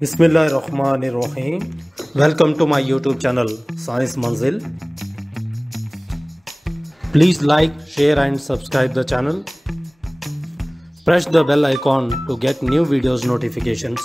Bismillahirrahmanirrahim. Welcome to my YouTube channel Science Manzil. Please like, share and subscribe the channel. Press the bell icon to get new videos notifications.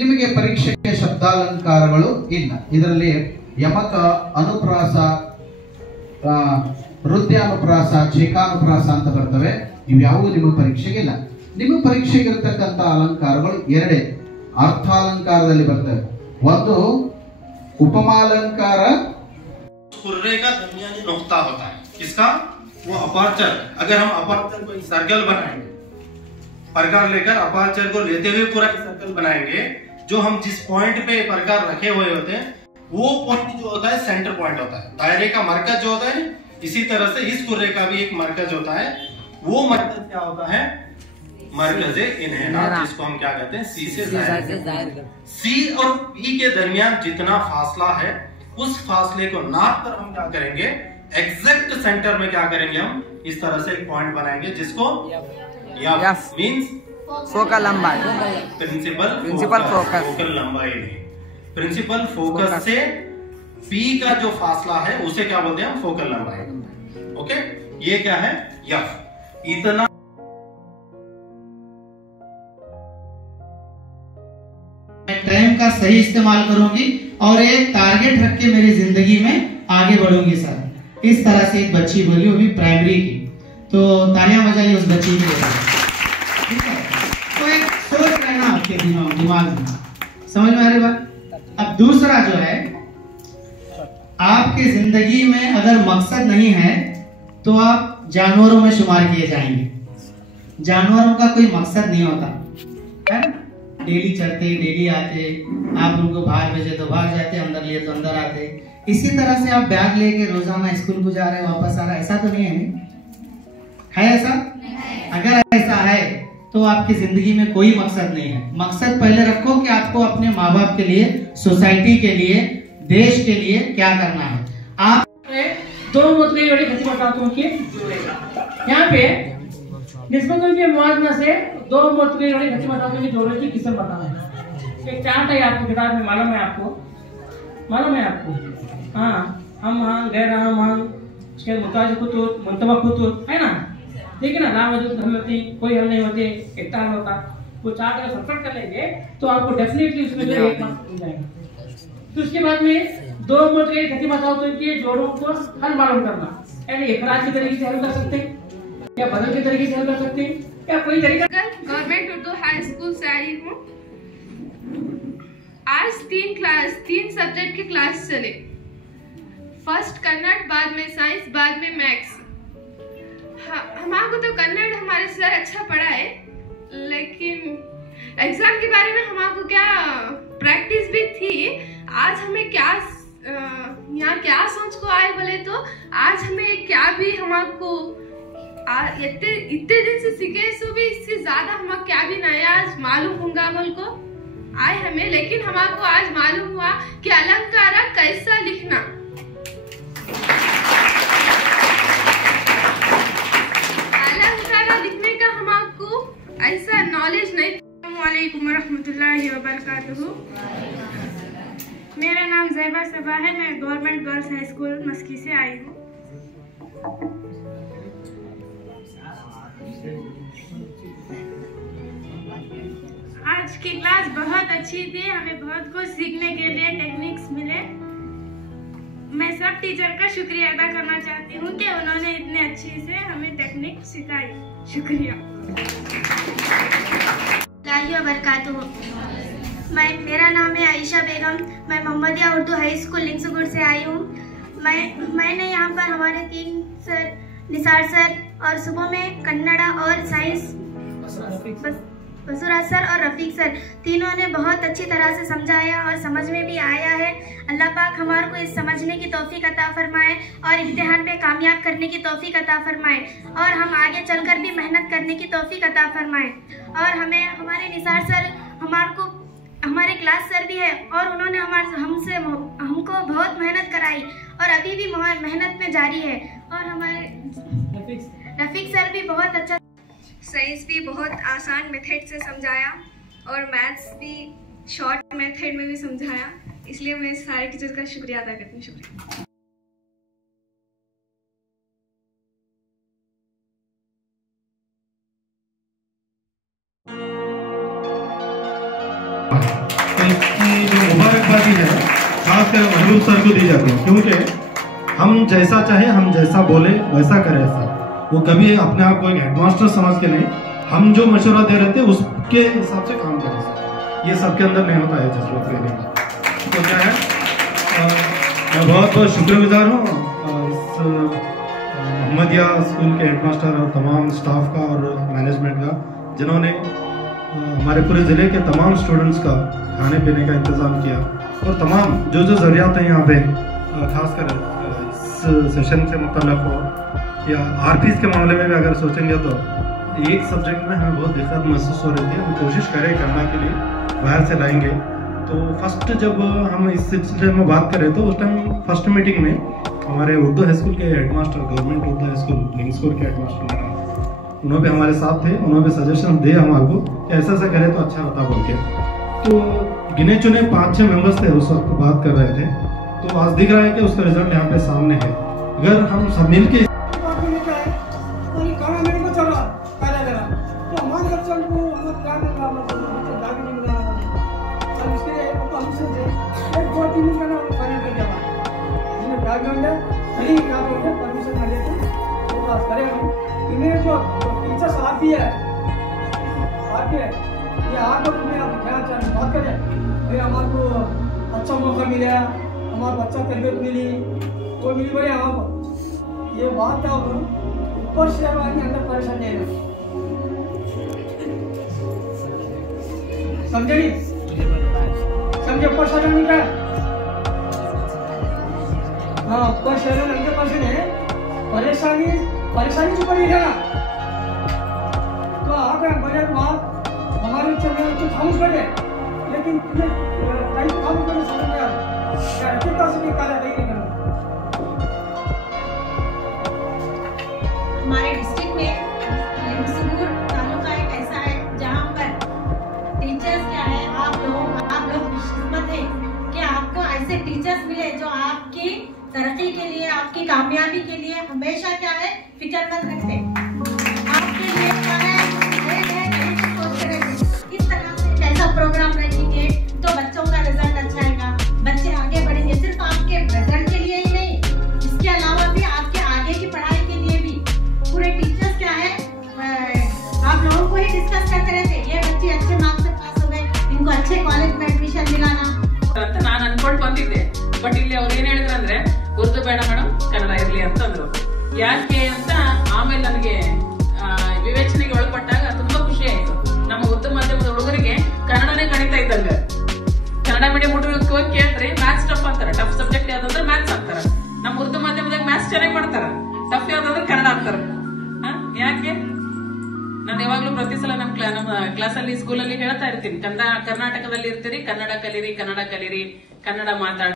ನಿಮಗೆ ಪರೀಕ್ಷೆಗೆ ಶಬ್ದಾಲಂಕಾರಗಳು ಇಲ್ಲ. ಇದರಲ್ಲಿ ಯಮಕ, ಅನುಪ್ರಾಸ, ವೃದ್ಧಾನುಪ್ರಾಸ, ಛೇಕಾನುಪ್ರಾಸ ಅಂತ ಬರ್ತವೆ. ಇವ್ಯಾವುದೂ ನಿಮ್ಮ ಪರೀಕ್ಷೆಗಿಲ್ಲ. ನಿಮ್ಮ ಪರೀಕ್ಷೆಗೆ ಇರತಕ್ಕಂತ ಅಲಂಕಾರಗಳು ಎರಡೇ ಅರ್ಥಾಲಂಕಾರದಲ್ಲಿ ಬರ್ತವೆ. ಒಂದು उपमालंकार, कुर्रे का दरमियानी नुक्ता होता है. किसका? वो अपर्चर. अगर हम अपर्चर को सर्कल बनाएंगे, प्रकार लेकर अपर्चर को लेते हुए पूरा सर्कल बनाएंगे, जो हम जिस पॉइंट पे प्रकार रखे हुए होते हैं वो पॉइंट जो होता है सेंटर पॉइंट होता है. दायरे का मरकज जो होता है, इसी तरह से इस कुर्रे का भी एक मरकज होता है. वो मरकज क्या होता है? मरकज़े इन्हेना, जिसको हम क्या कहते हैं? सी से जाहिर. सी और पी के दरमियान जितना फासला है उस फासले को नाप कर हम क्या करेंगे? एग्जैक्ट सेंटर में क्या करेंगे? हम इस तरह से एक पॉइंट बनाएंगे जिसको एफ मींस फोकल लंबाई. प्रिंसिपल फोकल लंबाई नहीं, प्रिंसिपल फोकस से पी का जो फासला है उसे क्या बोलते हैं? हम फोकल लंबाई. ओके, ये क्या है? एफ. इतना टाइम का सही इस्तेमाल करूंगी और एक टारगेट रख के मेरी जिंदगी में आगे बढ़ूंगी सर. इस तरह से एक बच्ची बोली, वो भी प्राइमरी की. तो तालियां बजाइए उस बच्ची के लिए. ठीक है, तो एक सोच रहना आपके दिमाग में. समझ में आ रही बात? अब दूसरा जो है, आपकी जिंदगी में अगर मकसद नहीं है तो आप जानवरों में शुमार किए जाएंगे. जानवरों का कोई मकसद नहीं होता है ना. डेली चढ़ते, डेली आते, आप उनको बाहर भेजे तो बाहर जाते, अंदर लिए तो अंदर आते. इसी तरह से आप बैग लेके रोजाना स्कूल को जा रहे, वापस आ रहे, ऐसा तो नहीं है ऐसा? अगर ऐसा है तो आपकी जिंदगी में कोई मकसद नहीं है. मकसद पहले रखो कि आपको अपने माँ बाप के लिए, सोसाइटी के लिए, देश के लिए क्या करना है. आप दो मुद्दे बड़ी खती बताता हूँ कि यहाँ पे निस्बतन के मुआवजा से दो मुद्दे बड़ी खती बताता हूँ कि जोड़े की किस्म बताना है. एक चार्ट है आपको किताब में, मालूम है आपको? हाँ, हम हाँ गैर हम हाँ, उसके मुताज खुतूत, मुंतबा खुतूत है ना. ठीक है ना. लामौजूद हल होती, कोई हल नहीं होते, इख्तियार होता. वो चार्ट अगर सब्ट्रैक्ट कर लेंगे तो आपको डेफिनेटली उसमें जो एक मार्क्स मिल जाएगा. तो उसके बाद में दो मोटर की गति बताओ तो इनके जोड़ों को हल मालूम करना, यानी एकरार के तरीके से हल कर सकते हैं या बदल के तरीके से हल कर सकते हैं या कोई तरीका। गवर्नमेंट उर्दू हाई स्कूल से आई हूँ। आज तीन सब्जेक्ट की क्लास चले। फर्स्ट कन्नड़, बाद में साइंस, बाद में मैथ्स। हमारे तो कन्नड़ हमारे सर अच्छा पढ़ाए, लेकिन एग्जाम के बारे में हमारे क्या प्रैक्टिस भी थी। आज हमें क्या यहाँ क्या सोच को आए बोले तो आज हमें क्या भी हमको इतने दिन से सीखे सो भी इससे ज्यादा हमें क्या भी नया आज मालूम होगा बोल को आए हमें। लेकिन हमको आज मालूम हुआ कि अलंकार कैसा लिखना। अलंकार लिखने का हमको ऐसा नॉलेज नहीं। अस्सलामुअलैकुम वरहमतुल्लाहि वबरकातुहू। मेरा नाम ज़ैबा सबा है। मैं government girls high school Maski से आई हूँ। आज की क्लास बहुत अच्छी थी। हमें बहुत कुछ सीखने के लिए टेक्निक्स मिले। मैं सब टीचर का शुक्रिया अदा करना चाहती हूँ कि उन्होंने इतने अच्छे से हमें टेक्निक सिखाई। शुक्रिया। मेरा नाम है आयशा बेगम। मैं मोहम्मदिया उर्दू हाई स्कूल लिंगसुगुड़ से आई हूँ। मैंने यहाँ पर हमारे 3 सर, निसार सर और सुबह में कन्नड़ा और साइंस बसुराज सर और रफीक सर, तीनों ने बहुत अच्छी तरह से समझाया और समझ में भी आया है। अल्लाह पाक हमारे को इस समझने की तौफीक अता फरमाए और इम्तिहान में कामयाब करने की तौफीक अता फरमाए और हम आगे चलकर भी मेहनत करने की तौफीक अता फरमाए। और हमारे निसार सर हमारे क्लास सर भी है और उन्होंने हमको बहुत मेहनत कराई और अभी भी मेहनत में जारी है। और हमारे रफीक सर भी बहुत अच्छा, साइंस भी बहुत आसान मेथड से समझाया और मैथ्स भी शॉर्ट मेथड में भी समझाया। इसलिए मैं सारे टीचर्स का शुक्रिया अदा करती हूँ। शुक्रिया। इसकी जो मुबारकबादी है खासकर महबूब सर को दी जाती है, क्योंकि हम जैसा चाहे, हम जैसा बोले वैसा करें सर। वो कभी अपने आप को एक हेडमास्टर समझ के नहीं, हम जो मशवरा दे रहे थे उसके हिसाब से काम करें सर। ये सबके अंदर नहीं होता है जज्बा ट्रेनिंग का। तो क्या है, मैं बहुत बहुत शुक्रगुजार हूँ इस मोहम्मदिया स्कूल के हेडमास्टर और तमाम स्टाफ का और मैनेजमेंट का, जिन्होंने हमारे पूरे ज़िले के तमाम स्टूडेंट्स का खाने पीने का इंतज़ाम किया और तमाम जो ज़रूरियात हैं यहाँ पे, खासकर इस सेशन से मुतल्लक़ हो या आरपीज़ के मामले में भी अगर सोचेंगे तो एक सब्जेक्ट में हमें बहुत दिक्कत महसूस हो रही थी। हम कोशिश करें करने के लिए, बाहर से लाएंगे। तो फर्स्ट जब हम इस सिलसिले में बात करें तो उस टाइम फर्स्ट मीटिंग में हमारे उर्दू हाई स्कूल के headmaster, government Urdu high school Lingsugur के हेडमास्टर मैडम, उन्होंने भी हमारे साथ थे। उन्होंने भी सजेशन दिए हमारे को कि ऐसा ऐसा करें तो अच्छा होता बोल के। तो गिने चुने 5-6 मेंबर्स थे उस वक्त बात कर रहे थे। तो आज दिख रहा है कि उसका रिजल्ट यहाँ पे सामने है। अगर हम सब मिल के टीचर्स आती है आके ये आके तुम्हें अब क्या चाहिए बात करें भाई, हमारे को अच्छा मौका मिला, हमारा अच्छा तरबियत मिली, वो मिली भाई हमारे ये बात है। ऊपर से अंदर परेशानी है, समझे नहीं? समझे? ऊपर से नहीं क्या? हाँ, ऊपर से अंदर परेशानी परेशानी चुप नहीं रहना। तो आगे बजट बात हमारे चैनल को खामोश कर दे, लेकिन तुम्हें कहीं खामोश करने समझ में आ रहा है कितना से निकाला नहीं करना। हमारे डिस्ट्रिक्ट में लिंगसुगुड़ तालुका एक ऐसा है जहाँ पर टीचर्स क्या है, आप लोग खुशकिस्मत है कि आपको ऐसे टीचर्स मिले जो आपकी तरक्की के लिए, आपकी कामयाबी के लिए हमेशा क्या है फिक्रमंद रखते, आपके लिए क्या है सोचते रहते किस तरह से कैसा प्रोग्राम रखेंगे तो बच्चों का रिजल्ट अच्छा आएगा, बच्चे आगे बढ़ेंगे। सिर्फ आपके ಬೇಡ ಮೇಡಮ್ ಕನ್ನಡ ಇರ್ಲಿ ಅಂತಂದ್ರು. ಯಾಕೆ ಅಂತ ಆಮೇಲೆ ನನಗೆ ವಿವೇಚನೆಗೆ ಒಳಪಟ್ಟಾಗ ತುಂಬಾ ಖುಷಿ ಆಯ್ತು. ನಮ್ಮ ಉರ್ದು ಮಾಧ್ಯಮದ ಹುಡುಗರಿಗೆ ಕನ್ನಡನೇ ಕಣಿತಾ ಇದ್ದಂಗ. ಕನ್ನಡ ಮೀಡಿಯಂ ಹುಡುಗರಿಗೆ ಹೋಗಿ ಕೇಳ್ರಿ ಮ್ಯಾಥ್ಸ್ ಟಫ್ ಅಂತಾರೆ. ಟಫ್ ಸಬ್ಜೆಕ್ಟ್ ಯಾವ್ದಂದ್ರೆ ಮ್ಯಾಥ್ಸ್ ಅಂತಾರ. ನಮ್ಮ ಉರ್ದು ಮಾಧ್ಯಮದಾಗ ಮ್ಯಾಥ್ಸ್ ಚೆನ್ನಾಗಿ ಮಾಡ್ತಾರ, ಟಫ್ ಯಾವ್ದಂದ್ರೆ ಕನ್ನಡ ಅಂತಾರ. ಯಾಕೆ? ನಾನು ಯಾವಾಗ್ಲೂ ಪ್ರತಿ ಸಲ ನಮ್ಮ ಕ್ಲಾಸಲ್ಲಿ ಸ್ಕೂಲಲ್ಲಿ ಹೇಳ್ತಾ ಇರ್ತೀನಿ, ಕರ್ನಾಟಕದಲ್ಲಿ ಇರ್ತೀರಿ, ಕನ್ನಡ ಕಲೀರಿ, ಕನ್ನಡ ಮಾತಾಡ